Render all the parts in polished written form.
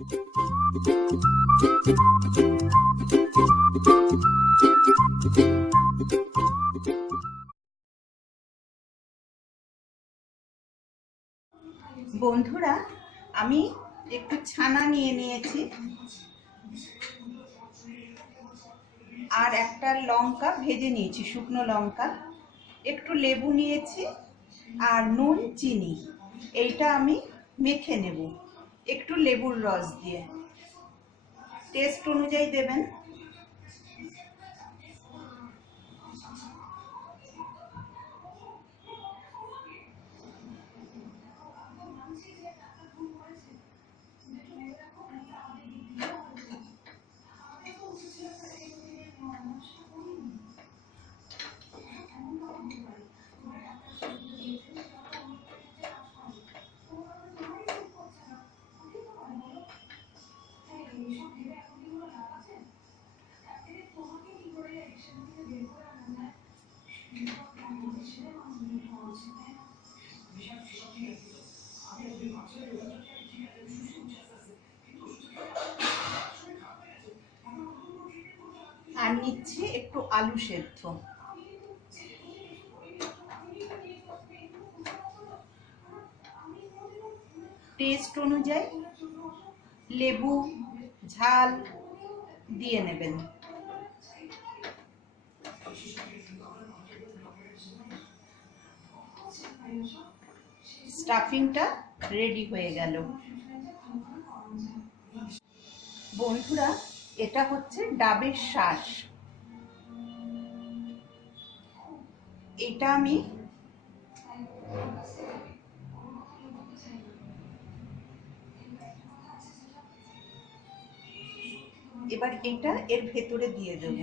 বন্ধুরা, আমি একটু ছানা নিয়ে নিয়েছি আর একটা লঙ্কা ভেজে নিয়েছি, শুকনো লঙ্কা, একটু লেবু নিয়েছি আর নুন চিনি। এইটা আমি মেখে নেব একটু লেবুর রস দিয়ে। টেস্ট অনুযায়ী দেবেন। আর নিচ্ছি একটু আলু সেদ্ধ। টেস্ট অনুযায়ী লেবু ঝাল দিয়ে নেবেন। স্টাফিংটা রেডি হয়ে গেল। বন্ধুরা, এটা হচ্ছে ডাবের শাঁস। এটা আমি এবার এটা এর ভেতরে দিয়ে দেব।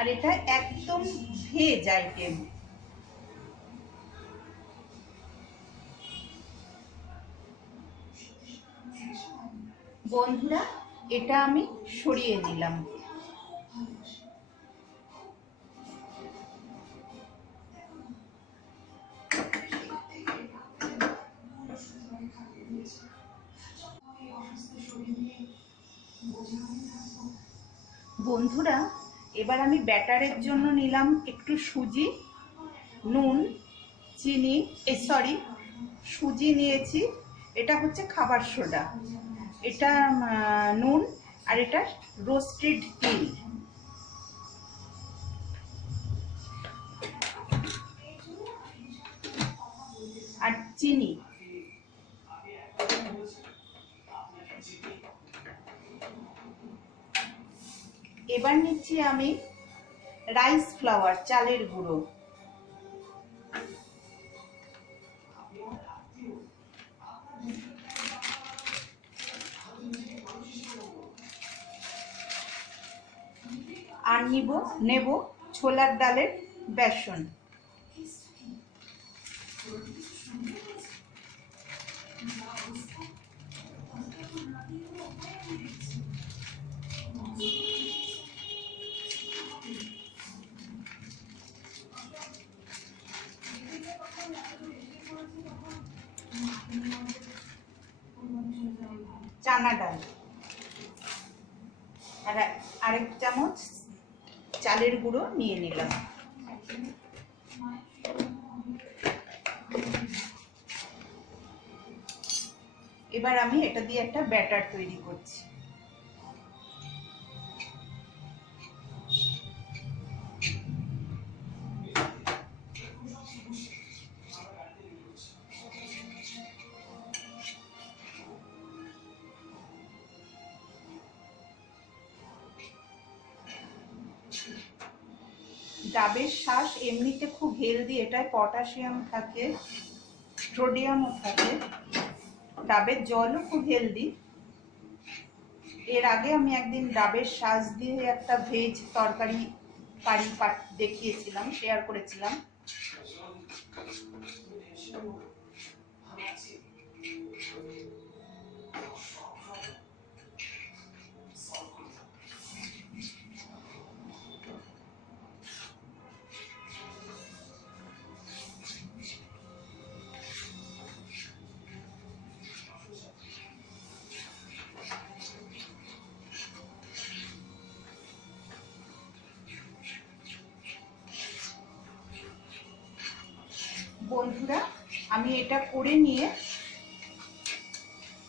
আর এটা একদম ভেজ আইটেম। বন্ধুরা, এটা আমি সরিয়ে নিলাম। বন্ধুরা, এবার আমি ব্যাটারের জন্য নিলাম একটু সুজি, নুন, চিনি, সুজি নিয়েছি, এটা হচ্ছে খাবার সোডা, এটা নুন, আর এটা রোস্টেড তিল, আর চিনি। এবার নিচ্ছি আমি রাইস ফ্লাওয়ার, চালের গুঁড়ো। আর নেব ছোলার ডালের বেসন। চানা ডাল আর আরেক চামচ চালের গুঁড়ো নিয়ে নিলাম। এবার আমি এটা দিয়ে একটা ব্যাটার তৈরি করছি। ডাবের শাঁস এমনিতে খুব হেলদি, এটায় পটাশিয়াম থাকে, সোডিয়ামও থাকে। ডাবের জলও খুব হেলদি। এর আগে আমি একদিন ডাবের শাঁস দিয়ে একটা ভেজ তরকারি কারি দেখিয়েছিলাম, শেয়ার করেছিলাম। বন্ধুরা, আমি এটা করে নিয়ে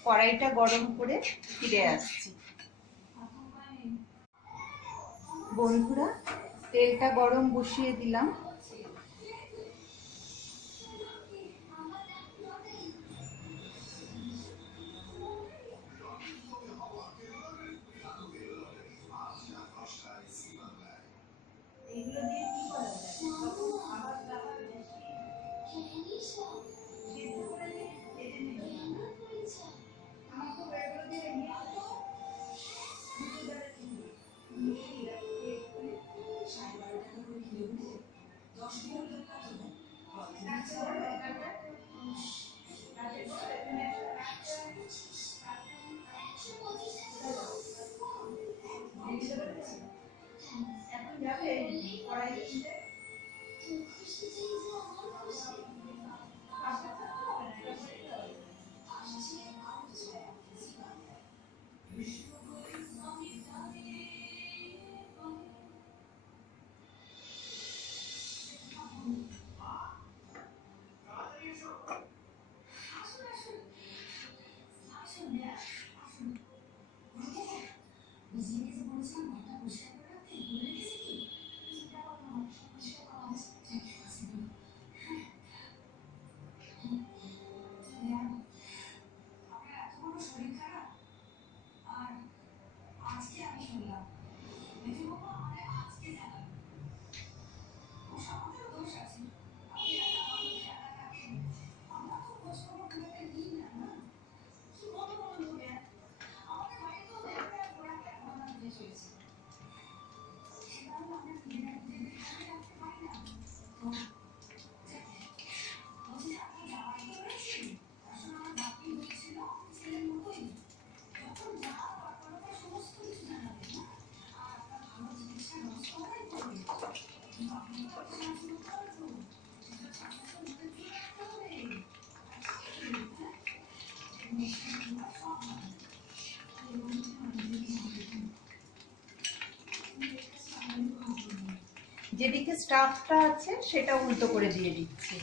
কড়াইটা গরম করে ফিরে আসছি। বন্ধুরা, তেলটা গরম বসিয়ে দিলাম। যেদিকে স্টাফটা আছে সেটা উল্টো করে দিয়ে দিচ্ছি।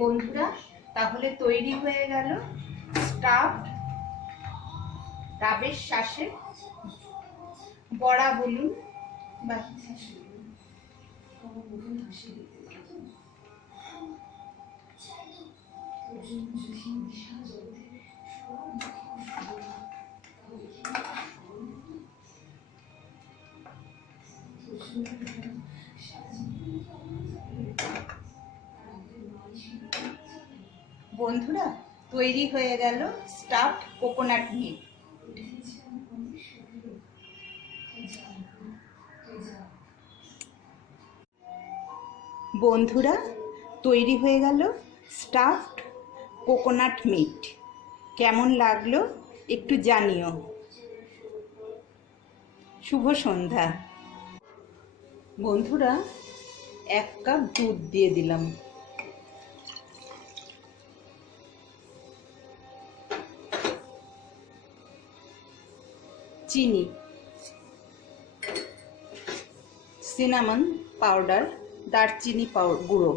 বন্ধুরা, তাহলে তৈরি হয়ে গেল স্টাফড ডাবের শ্বাসে বড়া বলুন বা বন্ধুরা, তৈরি হয়ে গেল স্টাফড কোকোনাট মিল্ক। বন্ধুরা, তৈরি হয়ে গেল স্টাফড কোকোনাট মিট। কেমন লাগলো একটু জানিও। শুভ সন্ধ্যা। বন্ধুরা, 1 কাপ দুধ দিয়ে দিলাম, চিনি, সিনামন পাউডার, দারচিনি গুঁড়ো,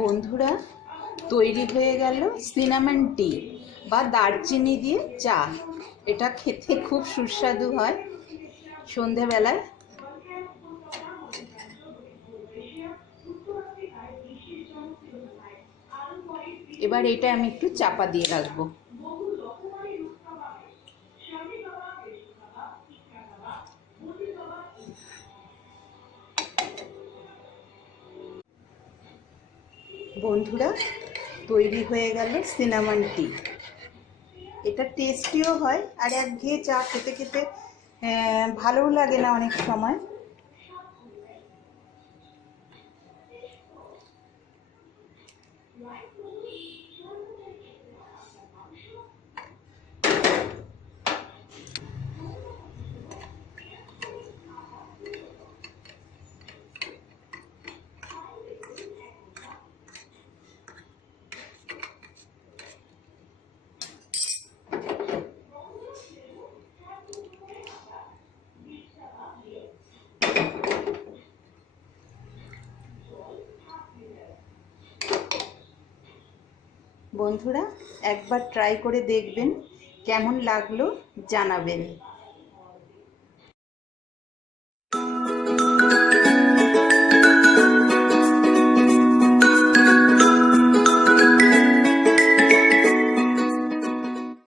বন্ধুরা, তৈরি হয়ে গেল সিনামন টি বা দারচিনি দিয়ে চা। এটা খেতে খুব সুস্বাদু হয় সন্ধেবেলায়। এবার এটা আমি একটু চাপা দিয়ে রাখবো। বন্ধুরা, তৈরি হয়ে গেল সিনামন টি। এটা টেস্টিও হয় আর একঘেয়ে চা খেতে খেতে ভালোও লাগে না অনেক সময়। বন্ধুরা, একবার ট্রাই করে দেখবেন, কেমন লাগলো জানাবেন।